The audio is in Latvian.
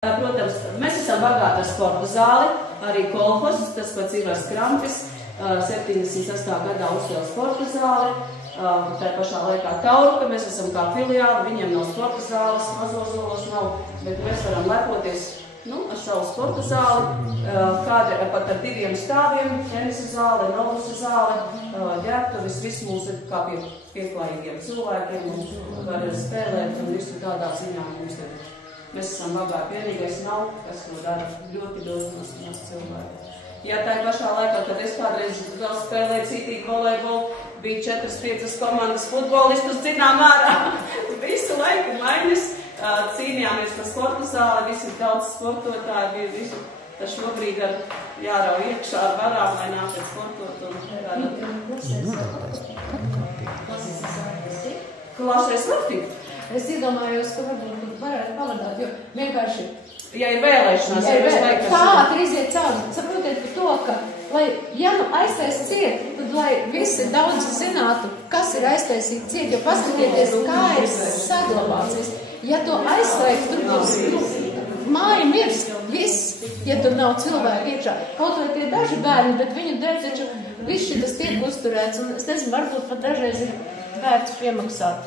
Protams, mēs esam bagāti ar sporta zāli, arī kolhozs, tas pats Ivars Krampis, 78. gadā uzcēla sporta zāli, tā pašā laikā Tauruka, mēs esam kā filiāli, viņiem nav sporta zāles, mazos zolos nav, bet mēs varam lepoties ar savu sporta zāli, kāda pat ar 2 stāviem, tenisa zāle, novusa zāle, ģērbtuvis, viss mums ir kā pieklājīgiem cilvēkiem, un var spēlēt un visu tādā ziņā mums ir. Mēs esam bagāti, vienīgais nav, kas to dara ļoti daudz cilvēku. Ja tā pašā laikā, kad es kādreiz vēl spēlēju citīgi volejbolu, bija 4-5 komandas futbolistus cinām ārā. Visu laiku maiņas, cīnījāmies par sporta zāli, visi daudz sportotāji bija visu. Tas šobrīd ar jārau iekšā ar varām, lai nākot sportot. Klasēs var tikt. Es iedomājos, ka varbūt varētu pavadāt, jo vienkārši... Ja ir vēlēšanās, tā ātri iziet cauri. Saprotiet par to, ka, lai, ja nu aiztais ciet, tad lai visi daudz zinātu, kas ir aiztaisīt ciet, jo paskatieties, kā ir saglabāts. Ja to aizslēgt, tur būs māja mirst, viss, ja tur nav cilvēki iekšā. Kaut vai tie daži bērni, bet viņu dēļ taču viss šitas tiek uzturēts, un es nezinu, varbūt pat dažreiz ir vērts piemaksāt.